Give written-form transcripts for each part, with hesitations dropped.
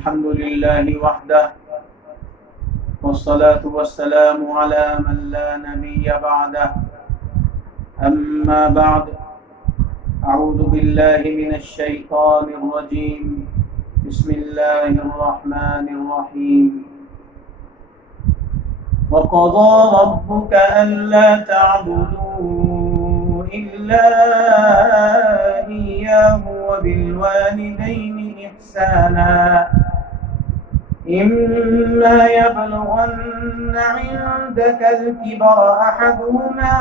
الحمد لله وحده والصلاة والسلام على من لا نبي بعده أما بعد أعوذ بالله من الشيطان الرجيم بسم الله الرحمن الرحيم وقضى ربك ألا تعبدوا إلا إياه وبالوالدين إحسانا إما يبلغن عندك الكبر أحدهما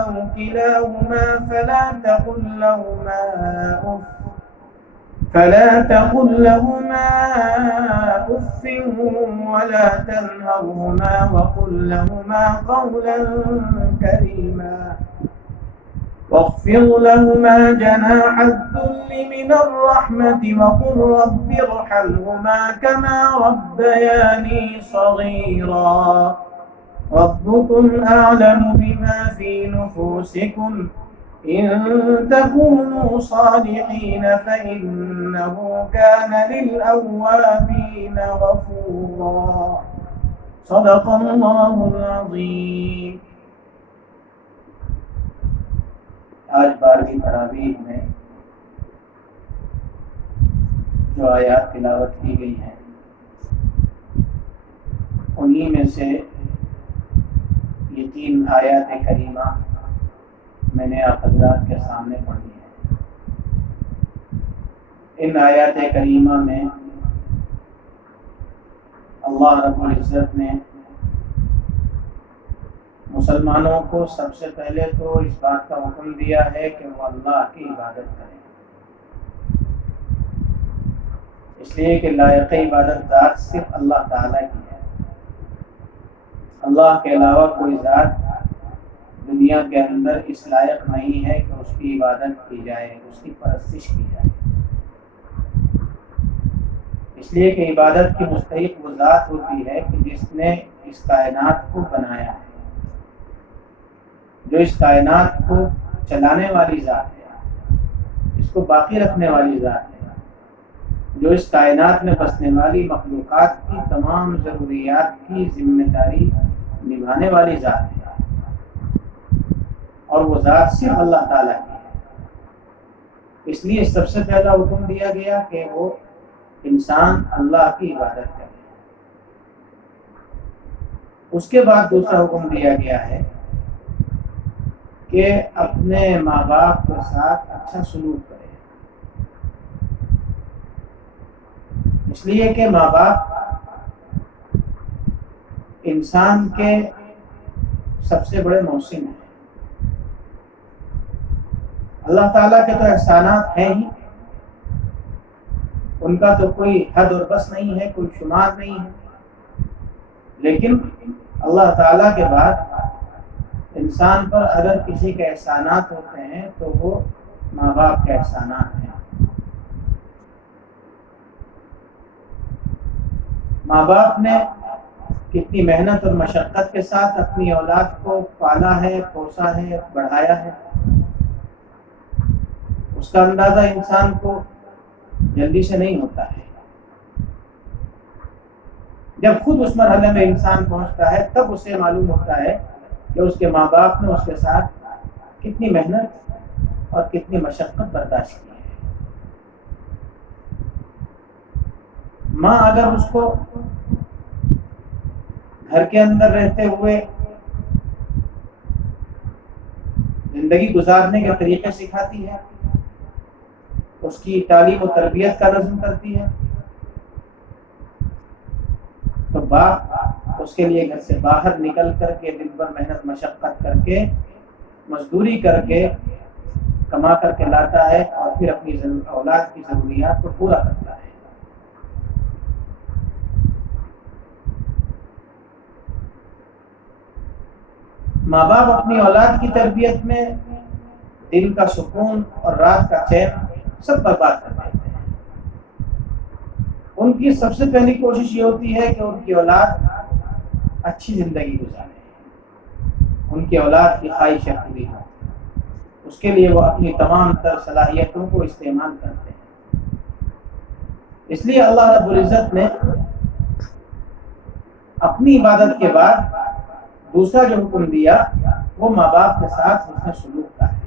أو كلاهما فلا تقل لهما أف ولا تنهرهما وقل لهما قولا كريما واخفض لهما جناح الذل من الرحمة وقل رب ارحمهما كما ربياني صغيرا ربكم أعلم بما في نفوسكم إن تكونوا صالحين فإنه كان للأوابين غفورا صدق الله العظيم۔ آج 12ویں تراویح میں جو آیات تلاوت کی گئی ہیں انہی میں سے یہ 3 آیات کریمہ میں نے آپ حضرات کے سامنے پڑھی ہے۔ ان آیات کریمہ میں اللہ رب العزت نے مسلمانوں کو سب سے پہلے تو اس بات کا حکم دیا ہے کہ وہ اللہ کی عبادت کریں، اس لیے کہ لائق عبادت ذات صرف اللہ تعالیٰ کی ہے۔ اللہ کے علاوہ کوئی ذات دنیا کے اندر اس لائق نہیں ہے کہ اس کی عبادت کی جائے، اس کی پرستش کی جائے، اس لیے کہ عبادت کی مستحق وہ ذات ہوتی ہے کہ جس نے اس کائنات کو بنایا ہے، جو اس کائنات کو چلانے والی ذات ہے، اس کو باقی رکھنے والی ذات ہے، جو اس کائنات میں بسنے والی مخلوقات کی تمام ضروریات کی ذمہ داری نبھانے والی ذات ہے، اور وہ ذات صرف اللہ تعالیٰ کی ہے۔ اس لیے سب سے پہلا حکم دیا گیا کہ وہ انسان اللہ کی عبادت کرے۔ اس کے بعد دوسرا حکم دیا گیا ہے کہ اپنے ماں باپ کے ساتھ اچھا سلوک کرے، اس لیے کہ ماں باپ انسان کے سب سے بڑے محسن ہیں۔ اللہ تعالیٰ کے تو احسانات ہیں ہی، ان کا تو کوئی حد اور بس نہیں ہے، کوئی شمار نہیں ہے، لیکن اللہ تعالیٰ کے بعد انسان پر اگر کسی کے احسانات ہوتے ہیں تو وہ ماں باپ کے احسانات ہیں۔ ماں باپ نے کتنی محنت اور مشقت کے ساتھ اپنی اولاد کو پالا ہے، پوسا ہے، بڑھایا ہے، اس کا اندازہ انسان کو جلدی سے نہیں ہوتا ہے۔ جب خود اس مرحلے میں انسان پہنچتا ہے تب اسے معلوم ہوتا ہے کہ اس کے ماں باپ نے اس کے ساتھ کتنی محنت اور کتنی مشقت برداشت کی ہے۔ ماں اگر اس کو گھر کے اندر رہتے ہوئے زندگی گزارنے کے طریقے سکھاتی ہے، اس کی تعلیم و تربیت کا نظم کرتی ہے، تو باپ اس کے لیے گھر سے باہر نکل کر کے دن بھر محنت مشقت کر کے مزدوری کر کے کما کر کے لاتا ہے اور پھر اپنی اولاد کی ضروریات کو پورا کرتا ہے۔ ماں باپ اپنی اولاد کی تربیت میں دن کا سکون اور رات کا چین سب برباد کر دیتے ہیں۔ ان کی سب سے پہلی کوشش یہ ہوتی ہے کہ ان کی اولاد اچھی زندگی گزارے، ان کی اولاد کی خواہشیں پوری ہوں، اس کے لیے وہ اپنی تمام تر صلاحیتوں کو استعمال کرتے ہیں۔ اس لیے اللہ رب العزت نے اپنی عبادت کے بعد دوسرا جو حکم دیا وہ ماں باپ کے ساتھ حسن سلوک کا ہے۔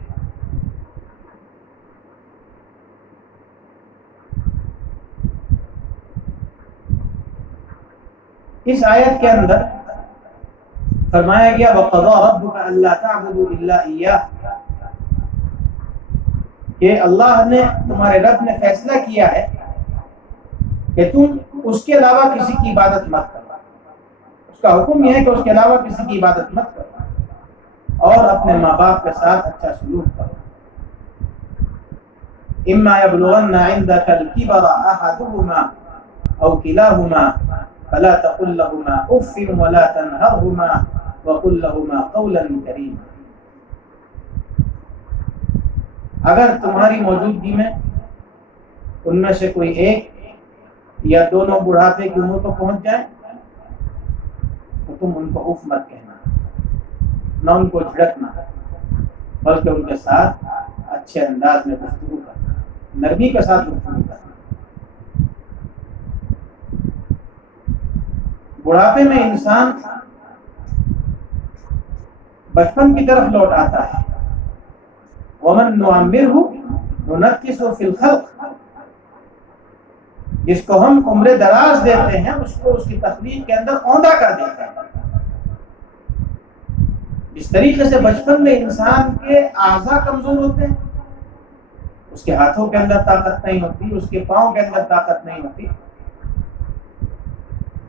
اس آیت کے اندر فرمایا گیا وَقَضَىٰ رَبُّكَ أَلَّا تَعْبُدُوا إِلَّا إِيَّاهُ، کہ اللہ نے، تمہارے رب نے فیصلہ کیا ہے کہ تم اس کے علاوہ کسی کی عبادت مت کرو۔ اس کا حکم یہ ہے کہ اس کے علاوہ کسی کی عبادت مت کرو اور اپنے ماں باپ کے ساتھ اچھا سلوک کرو۔ إِمَّا يَبْلُغَنَّ عِندَكَ الْكِبَرَ أَحَدُهُمَا أَوْ كِلَاهُمَا فَلَا تَقُل لَّهُمَا أُفٍّ وَلَا تَنْهَرْهُمَا وَقُل لَّهُمَا قَوْلًا كَرِيمًا۔ اگر تمہاری موجودگی میں ان میں سے کوئی ایک یا دونوں بڑھاپے کی عمر کو پہنچ جائیں تو تم ان کو اف مت کہنا، نہ ان کو جھڑکنا، بلکہ ان کے ساتھ اچھے انداز میں گفتگو کرنا، نرمی کے ساتھ گفتگو کرنا۔ بڑھاپے میں انسان بچپن کی طرف لوٹ آتا ہے۔ وَمَن نُعَمِّرْهُ نُنَكِّسُهُ فِي الْخَلْقِ، جس کو ہم عمر دراز دیتے ہیں اس کو اس کی تخلیق کے اندر اوندا کر دیتے ہیں۔ اس طریقے سے بچپن میں انسان کے اعضاء کمزور ہوتے ہیں، اس کے ہاتھوں کے اندر طاقت نہیں ہوتی، اس کے پاؤں کے اندر طاقت نہیں ہوتی،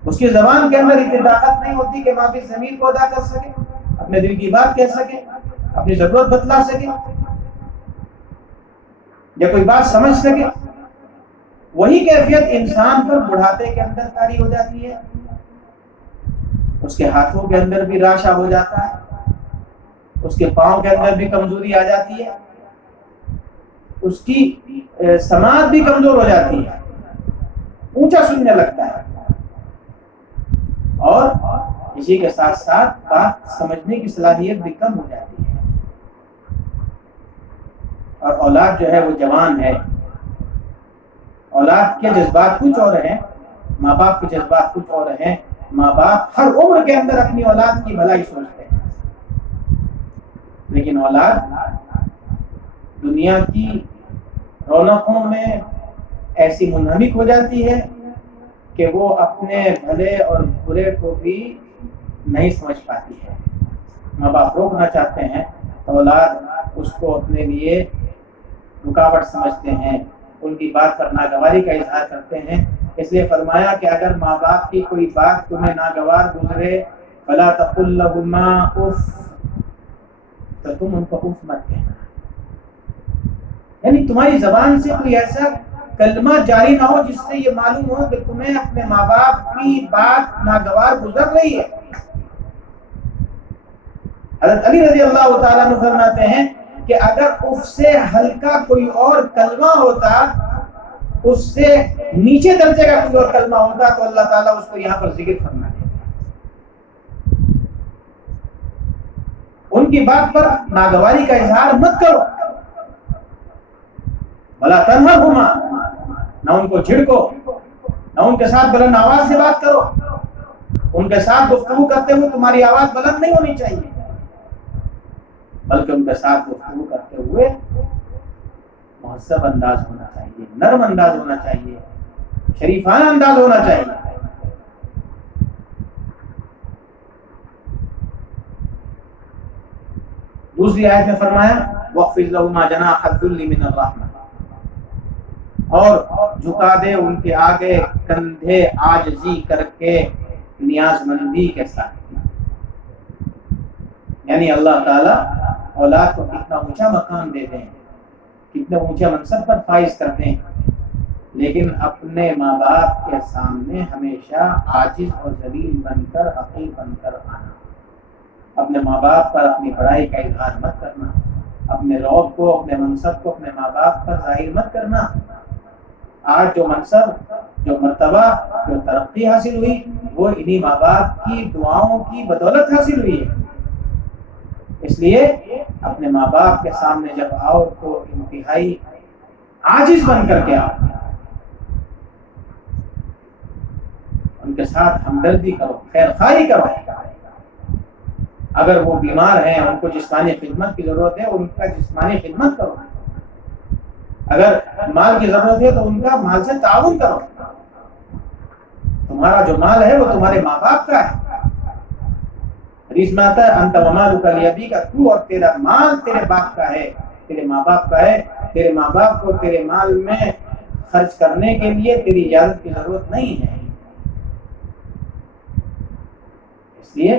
اس کی زبان کے اندر اتنی طاقت نہیں ہوتی کہ معافی ضمیر کو ادا کر سکے، اپنے دل کی بات کہہ سکے، اپنی ضرورت بتلا سکے یا کوئی بات سمجھ سکے۔ وہی کیفیت انسان پر بڑھاپے کے اندر طاری ہو جاتی ہے، اس کے ہاتھوں کے اندر بھی راشا ہو جاتا ہے، اس کے پاؤں کے اندر بھی کمزوری آ جاتی ہے، اس کی سماعت بھی کمزور ہو جاتی ہے، اونچا سننے لگتا ہے، اور اسی کے ساتھ ساتھ بات سمجھنے کی صلاحیت بھی کم ہو جاتی ہے۔ اور اولاد جو ہے وہ جوان ہے، اولاد کے جذبات کچھ اور ہیں، ماں باپ کے جذبات کچھ اور ہیں۔ ماں باپ ہر عمر کے اندر اپنی اولاد کی بھلائی سوچتے ہیں، لیکن اولاد دنیا کی رونقوں میں ایسی منہمک ہو جاتی ہے کہ وہ اپنے بھلے اور برے کو بھی نہیں سمجھ پاتی ہے۔ ماں باپ روکنا چاہتے ہیں تو اولاد اس کو اپنے لیے رکاوٹ سمجھتے ہیں، ان کی بات پر ناگواری کا اظہار کرتے ہیں۔ اس لیے فرمایا کہ اگر ماں باپ کی کوئی بات تمہیں ناگوار گزرے فلا تقل لهما اف، تو تم ان کو اف مت کہنا، یعنی تمہاری زبان سے کوئی ایسا کلمہ جاری نہ ہو جس سے یہ معلوم ہو کہ تمہیں اپنے ماں باپ کی بات ناگوار گزر رہی ہے۔ حضرت علی رضی اللہ تعالیٰ عنہ فرماتے ہیں کہ اگر اف سے ہلکا کوئی اور کلمہ ہوتا، اس سے نیچے درجے کا کوئی اور کلمہ ہوتا تو اللہ تعالیٰ اس کو یہاں پر ذکر فرما دیتا۔ ان کی بات پر ناگواری کا اظہار مت کرو، بلا تنہرہما، نہ ان کو جھڑکو، نہ ان کے ساتھ بلند آواز سے بات کرو۔ ان کے ساتھ گفتگو کرتے ہوئے تمہاری آواز بلند نہیں ہونی چاہیے، بلکہ ان کے ساتھ گفتگو کرتے ہوئے مہذب انداز ہونا چاہیے، نرم انداز ہونا چاہیے، شریفانہ انداز ہونا چاہیے۔ دوسری آیت میں فرمایا وَاخْفِضْ لَهُمَا جَنَاحَ الذُّلِّ مِنَ الرَّحْمَةِ، اور جھکا دے ان کے آگے کندھے عاجزی کر کے نیاز مندی کے ساتھ۔ یعنی اللہ تعالیٰ اولاد کو کتنا اونچا مقام دے دیں، کتنے اونچے منصب پر فائز کر دیں، لیکن اپنے ماں باپ کے سامنے ہمیشہ عاجز اور ذلیل بن کر، حقیر بن کر آنا، اپنے ماں باپ پر اپنی بڑائی کا اظہار مت کرنا، اپنے رعب کو، اپنے منصب کو اپنے ماں باپ پر ظاہر مت کرنا۔ آج جو منصب، جو مرتبہ، جو ترقی حاصل ہوئی وہ انہی ماں باپ کی دعاؤں کی بدولت حاصل ہوئی ہے۔ اس لیے اپنے ماں باپ کے سامنے جب آؤ تو انتہائی عاجز بن کر کے آؤ، کے ساتھ ہمدردی کرو، خیر خواہی کرو. اگر وہ بیمار ہیں، ان کو جسمانی خدمت کی ضرورت ہے، ان کا جسمانی خدمت کرو. اگر مال کی ضرورت ہے تو ان کا مال سے تعاون کرو. تمہارا جو مال ہے وہ تمہارے ماں باپ کا ہے. حدیث میں آتا ہے انت ومالک لابیک، تو اور تیرا مال تیرے باپ کا ہے، تیرے ماں باپ کا ہے. تیرے ماں باپ کو تیرے مال میں خرچ کرنے کے لیے تیری اجازت کی ضرورت نہیں ہے. اس لیے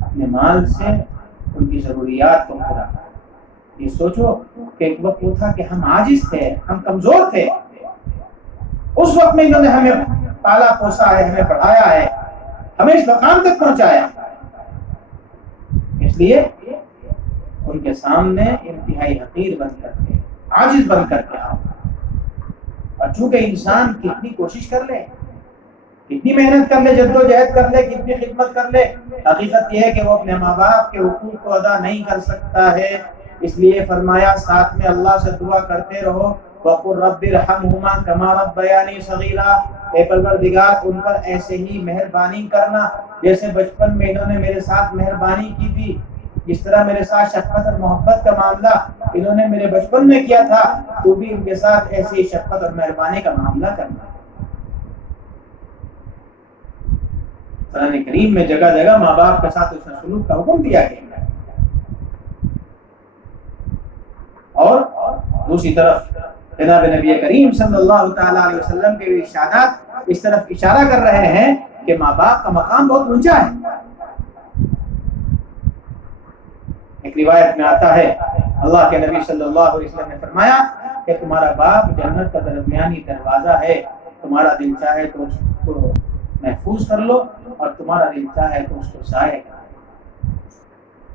اپنے مال سے ان کی ضروریات کو پورا کرو. یہ سوچو کہ ایک وقت وہ تھا کہ ہم عاجز تھے، ہم کمزور تھے. اس وقت میں انہوں نے ہمیں پالا پوسا ہے، ہمیں پڑھایا ہے، ہمیں اس مقام تک پہنچایا. اس لیے ان کے سامنے انتہائی حقیر بن کر کے، عاجز بن کر کے آؤ. اور چونکہ انسان کتنی کوشش کر لے، کتنی محنت کر لے، جدوجہد کر لے، کتنی خدمت کر لے، حقیقت یہ ہے کہ وہ اپنے ماں باپ کے حقوق کو ادا نہیں کر سکتا ہے. اس لیے فرمایا ساتھ میں اللہ سے دعا کرتے رہو وَقُلْ رَبِّ ارْحَمْهُمَا كَمَا رَبَّيَانِي صَغِيرًا، اے پروردگار ان پر ایسے ہی مہربانی کرنا جیسے بچپن میں انہوں نے میرے ساتھ مہربانی کی تھی. جس طرح میرے ساتھ شفقت اور محبت کا معاملہ انہوں نے میرے بچپن میں کیا تھا، تو بھی ان کے ساتھ ایسی ہی شفقت اور مہربانی کا معاملہ کرنا. قرآن کریم میں جگہ جگہ ماں باپ کے ساتھ اس نے سلوک کا حکم دیا گیا. اور دوسری طرف جناب نبی کریم صلی اللہ تعالی علیہ وسلم کے ارشادات اس طرف اشارہ کر رہے ہیں کہ ماں باپ کا مقام بہت اونچا ہے. ایک روایت میں آتا ہے اللہ کے نبی صلی اللہ علیہ وسلم نے فرمایا کہ تمہارا باپ جنت کا درمیانی دروازہ ہے. تمہارا دل چاہے تو اس کو محفوظ کر لو اور تمہارا دل چاہے تو اس کو ضائع کر دو.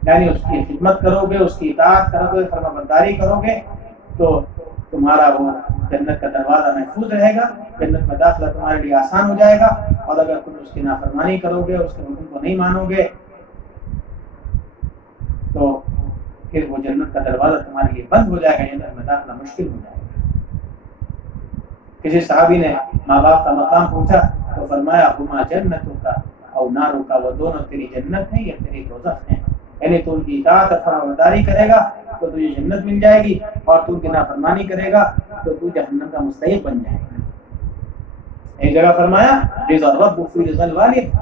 یعنی اس کی خدمت کرو گے، اس کی اطاعت کرو گے، فرما برداری کرو گے تو تمہارا وہ جنت کا دروازہ محفوظ رہے گا، جنت میں داخلہ تمہارے لیے آسان ہو جائے گا. اور اگر تم اس کی نافرمانی کرو گے، اس کے حکم کو نہیں مانو گے تو پھر وہ جنت کا دروازہ تمہارے لیے بند ہو جائے گا، جنت میں داخلہ مشکل ہو جائے گا. کسی صحابی نے ماں باپ کا مقام پوچھا تو فرمایا ہما جنتوں کا اور ناروں کا، وہ دونوں تیری جنت ہیں یا تیری دوزخ ہیں. یعنی تو ان کی اطاعت اور فرمانبرداری کرے گا تو تجھے جنت مل جائے گی، اور تو ان کی نافرمانی کرے گا تو تو جہنم کا مستحق بن جائے گا. ایک جگہ فرمایا رضا الرب فی رضا الوالد،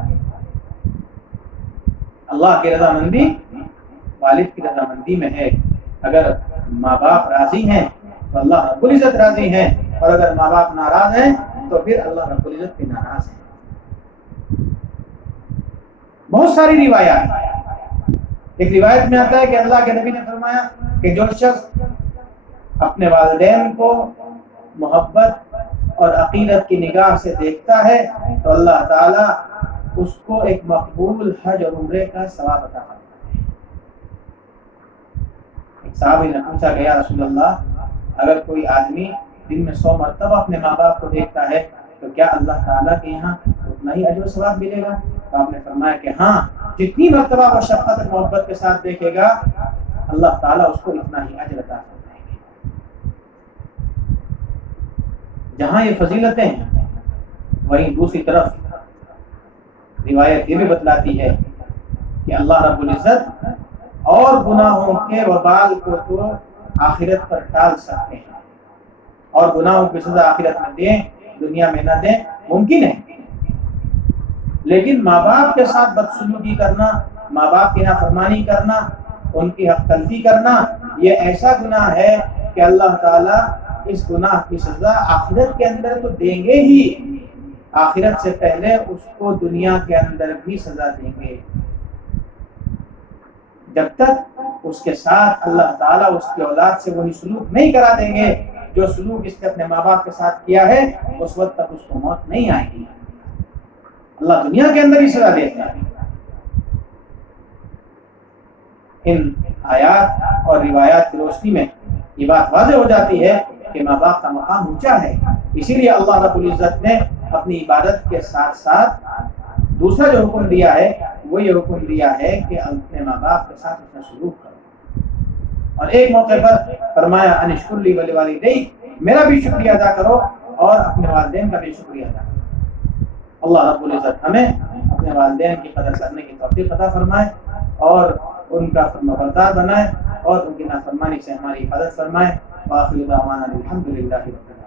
اللہ کی رضامندی والد کی رضامندی میں ہے. اگر ماں باپ راضی ہیں تو اللہ رب العزت راضی ہیں، اور اگر ماں باپ ناراض ہیں تو پھر اللہ رب العزت بھی ناراض ہیں. بہت ساری روایات ہیں. ایک روایت میں آتا ہے کہ اللہ کے نبی نے فرمایا کہ جو شخص اپنے والدین کو محبت اور عقیدت کی نگاہ سے دیکھتا ہے تو اللہ تعالیٰ اس کو ایک مقبول حج اور عمرے کا ثواب عطا کرتا ہے. ایک صحابی نے پوچھا کہ یا رسول اللہ، اگر کوئی آدمی دن میں 100 مرتبہ اپنے ماں باپ کو دیکھتا ہے تو کیا اللہ تعالیٰ کے یہاں اتنا ہی اجر و ثواب ملے گا؟ تو آپ نے فرمایا کہ ہاں، جتنی مرتبہ وہ شفقت اور محبت کے ساتھ دیکھے گا اللہ تعالیٰ اس کو اتنا ہی اجر عطا فرمائے گا. جہاں یہ فضیلتیں ہیں وہیں دوسری طرف روایت یہ بھی بتلاتی ہے کہ اللہ رب العزت اور گناہوں کے وبال کو تو آخرت پر ٹال سکتے ہیں، اور گناہوں کی سزا آخرت میں دیں، دنیا میں نہ دیں ممکن ہے. لیکن ماں باپ کے ساتھ بدسلوکی کرنا، ماں باپ کی نافرمانی کرنا، ان کی حق تلفی کرنا، یہ ایسا گناہ ہے کہ اللہ تعالیٰ اس گناہ کی سزا آخرت کے اندر تو دیں گے ہی، آخرت سے پہلے اس کو دنیا کے اندر بھی سزا دیں گے. جب تک اس کے ساتھ اللہ تعالیٰ اس کی اولاد سے وہی سلوک نہیں کرا دیں گے جو سلوک اس نے اپنے ماں باپ کے ساتھ کیا ہے، اس وقت تک اس کو موت نہیں آئے گی. اللہ دنیا کے اندر ہی سزا دیتا ہے. ان آیات اور روایات کی روشنی میں یہ بات واضح ہو جاتی ہے کہ ماں باپ کا مقام اونچا ہے. اسی لیے اللہ رب العزت نے اپنی عبادت کے ساتھ ساتھ دوسرا جو حکم دیا ہے وہ یہ حکم دیا ہے کہ اپنے ماں باپ کے ساتھ اس نے سلوک کرو. اور ایک موقع پر فرمایا ان اشکر لی ولوالدیک، میرا بھی شکریہ ادا کرو اور اپنے والدین کا بھی شکریہ ادا کرو. اللہ رب العزت ہمیں اپنے والدین کی قدر کرنے کی توفیق عطا فرمائے اور ان کا فرمانبردار بنائے اور ان کی نافرمانی سے ہماری حفاظت فرمائے۔ وآخر دعوانا الحمد للہ رب العالمین۔